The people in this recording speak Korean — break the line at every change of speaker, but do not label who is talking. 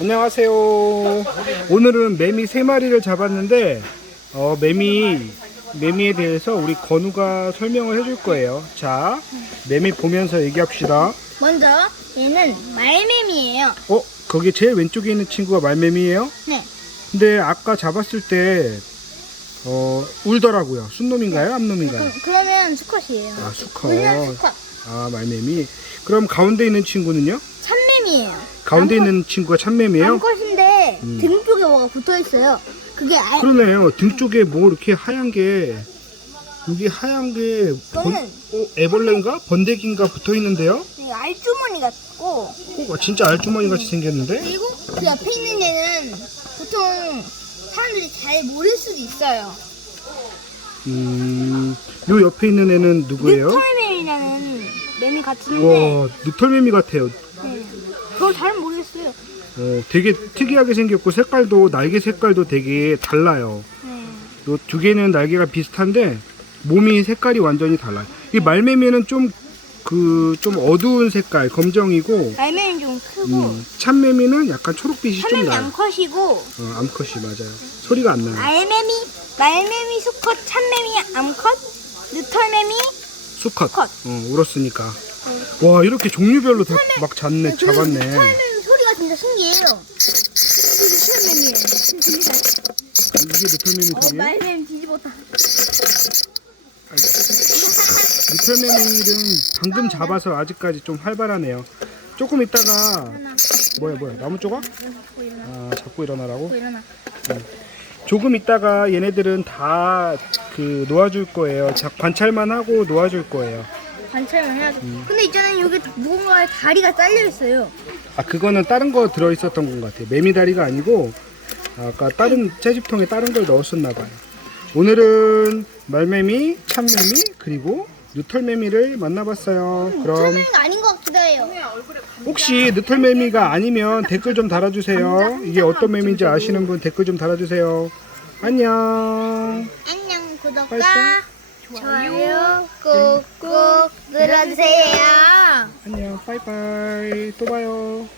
안녕하세요. 오늘은 매미 세 마리를 잡았는데 어, 매미 매미에 대해서 우리 건우가 설명을 해줄 거예요. 자, 매미 보면서 얘기합시다.
먼저 얘는 말매미예요.
어, 거기 제일 왼쪽에 있는 친구가 말매미예요?
네.
근데 아까 잡았을 때 어, 울더라고요. 순놈인가요? 암놈인가요?
그럼, 그러면 수컷이에요.
아, 수컷.
수컷.
아, 말매미. 그럼 가운데 있는 친구는요? 가운데 있는 친구가 참매미예요?
암컷인데
음.
등 쪽에 뭐가 붙어 있어요. 그게 알,
그러네요. 등 쪽에 뭐 이렇게 하얀 게 여기 하얀 게 번,
그거는
어, 애벌레인가 번데기인가 붙어 있는데요?
이 알주머니 같고
어, 진짜 알주머니 같이 생겼는데?
그리고 그 옆에 있는 얘는 보통 사람들이 잘 모를 수도 있어요.
음, 요 옆에 있는 애는 누구예요?
늑털매미라는 매미 같은데
와, 늑털매미 같아요.
네. 그걸 잘 모르겠어요.
어, 되게 특이하게 생겼고 색깔도 날개 색깔도 되게 달라요.
네.
요두 개는 날개가 비슷한데 몸이 색깔이 완전히 달라요. 이 말매미는 좀 그 좀 어두운 색깔 검정이고
말매미는 좀 크고
음, 참매미는 약간 초록빛이 좀 나요.
암컷이고
어, 암컷이 맞아요. 소리가 안 나요.
알매미, 말매미, 수컷, 참매미, 암컷, 늑털매미.
수컷.
컷.
어, 울었으니까. 와, 이렇게 종류별로 다막 잤네, 잡았네.
늑털매미 소리가 진짜 신기해요. 그?
이게 늑털매미
어,
소리예요?
말매미 뒤집었다.
늑털매미는 방금 잡아서 아직까지 좀 활발하네요. 조금 있다가
일어나.
뭐야 뭐야 나무 조각?
잡고 일어나.
아 잡고 일어나라고?
잡고 일어나.
조금 있다가 얘네들은 다 그 놓아줄 거예요. 자, 관찰만 하고 놓아줄 거예요.
관찰만 해야죠. 근데 있잖아요. 여기 무언가 다리가 잘려 있어요.
아 그거는 다른 거 들어 있었던 것 같아요. 매미다리가 아니고 아까 다른 채집통에 다른 걸 넣었었나 봐요. 오늘은 말매미, 참매미 그리고 누털매미를 만나봤어요. 그럼
아닌 것 같기도 해요.
혹시 누털매미가 아니면 댓글 좀 달아주세요. 이게 어떤 매미인지 아시는 분 댓글 좀 달아주세요. 안녕.
안녕 구독과
빠이빠이.
좋아요 꾹꾹 눌러주세요.
안녕. 빠이빠이. 또 봐요.